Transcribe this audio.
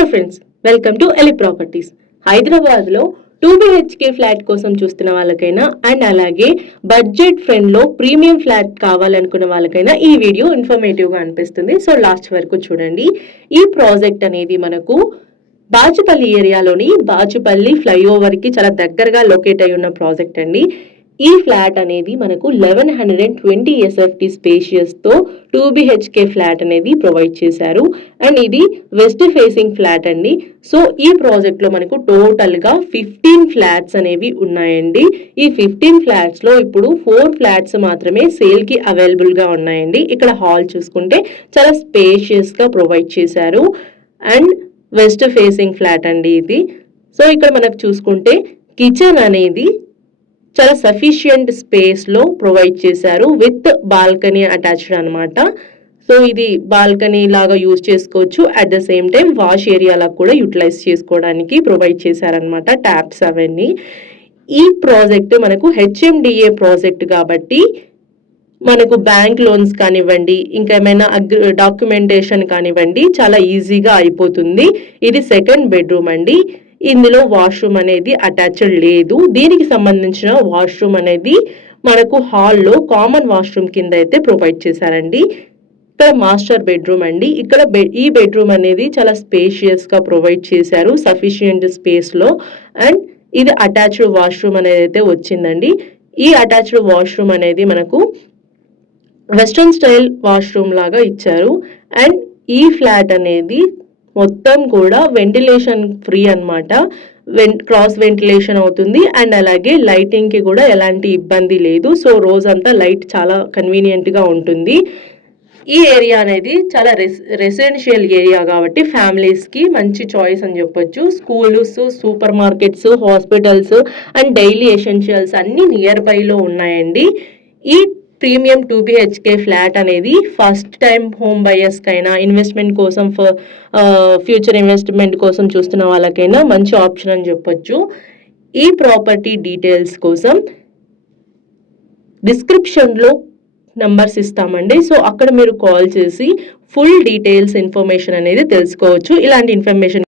Hello friends, welcome to ఎలి properties. హైదరాబాద్లో 2BHK flat కోసం చూస్తున్న వాళ్ళకైనా అండ్ అలాగే బడ్జెట్ ఫ్రెండ్లో ప్రీమియం ఫ్లాట్ కావాలనుకున్న వాళ్ళకైనా ఈ వీడియో ఇన్ఫర్మేటివ్గా అనిపిస్తుంది. సో లాస్ట్ వరకు చూడండి. ఈ ప్రాజెక్ట్ అనేది మనకు బాచుపల్లి ఏరియాలోని బాచుపల్లి ఫ్లైఓవర్కి చాలా దగ్గరగా లొకేట్ అయి ఉన్న ప్రాజెక్ట్ అండి. ఈ ఫ్లాట్ అనేది మనకు 1120 SFT స్పేషియస్తో 2BHK ఫ్లాట్ అనేది ప్రొవైడ్ చేశారు. అండ్ ఇది వెస్ట్ ఫేసింగ్ ఫ్లాట్ అండి. సో ఈ ప్రాజెక్ట్లో మనకు టోటల్గా 15 ఫ్లాట్స్ అనేవి ఉన్నాయండి. ఈ 15 ఫ్లాట్స్లో ఇప్పుడు 4 ఫ్లాట్స్ మాత్రమే సేల్కి అవైలబుల్గా ఉన్నాయండి. ఇక్కడ హాల్ చూసుకుంటే చాలా స్పేషియస్గా ప్రొవైడ్ చేశారు అండ్ వెస్ట్ ఫేసింగ్ ఫ్లాట్ అండి ఇది. సో ఇక్కడ మనకు చూసుకుంటే కిచెన్ అనేది చాలా సఫిషియంట్ స్పేస్లో ప్రొవైడ్ చేశారు విత్ బాల్కనీ అటాచ్డ్ అనమాట. సో ఇది బాల్కనీ లాగా యూజ్ చేసుకోవచ్చు. At the same time wash ఏరియాలా కూడా యూటిలైజ్ చేసుకోవడానికి ప్రొవైడ్ చేశారనమాట, ట్యాప్స్ అవన్నీ. ఈ ప్రాజెక్ట్ మనకు HMDA ప్రాజెక్ట్ కాబట్టి మనకు బ్యాంక్ లోన్స్ కానివ్వండి, ఇంకా ఏమైనా డాక్యుమెంటేషన్ కానివ్వండి, చాలా ఈజీగా అయిపోతుంది. ఇది సెకండ్ బెడ్రూమ్ అండి. ఇందులో వాష్రూమ్ అనేది అటాచ్డ్ లేదు. దీనికి సంబంధించిన వాష్రూమ్ అనేది మనకు హాల్లో కామన్ వాష్రూమ్ కింద అయితే ప్రొవైడ్ చేశారండి. ఇక్కడ మాస్టర్ బెడ్రూమ్ అండి. ఇక్కడ ఈ బెడ్రూమ్ అనేది చాలా స్పేషియస్గా ప్రొవైడ్ చేశారు సఫిషియంట్ స్పేస్లో. అండ్ ఇది అటాచ్డ్ వాష్రూమ్ అనేది అయితే వచ్చిందండి. ఈ అటాచ్డ్ వాష్రూమ్ అనేది మనకు వెస్ట్రన్ స్టైల్ వాష్రూమ్ లాగా ఇచ్చారు. అండ్ ఈ ఫ్లాట్ అనేది మొత్తం కూడా వెంటిలేషన్ ఫ్రీ అనమాట. క్రాస్ వెంటిలేషన్ అవుతుంది అండ్ అలాగే లైటింగ్కి కూడా ఎలాంటి ఇబ్బంది లేదు. సో రోజంతా లైట్ చాలా కన్వీనియంట్గా ఉంటుంది. ఈ ఏరియా అనేది చాలా రెసిడెన్షియల్ ఏరియా కాబట్టి ఫ్యామిలీస్కి మంచి చాయిస్ అని చెప్పొచ్చు. Schools, super markets, hospitals and daily essentials అన్నీ నియర్ బైలో ఉన్నాయండి. ఈ ప్రీమియం 2BHK ఫ్లాట్ అనేది ఫస్ట్ టైం హోమ్ బయర్స్కైనా, ఇన్వెస్ట్మెంట్ కోసం, ఫ్యూచర్ ఇన్వెస్ట్మెంట్ కోసం చూస్తున్న వాళ్ళకైనా మంచి ఆప్షన్ అని చెప్పొచ్చు. ఈ ప్రాపర్టీ డీటెయిల్స్ కోసం డిస్క్రిప్షన్లో నంబర్స్ ఇస్తామండి. సో అక్కడ మీరు కాల్ చేసి ఫుల్ డీటెయిల్స్ ఇన్ఫర్మేషన్ అనేది తెలుసుకోవచ్చు. ఇలాంటి ఇన్ఫర్మేషన్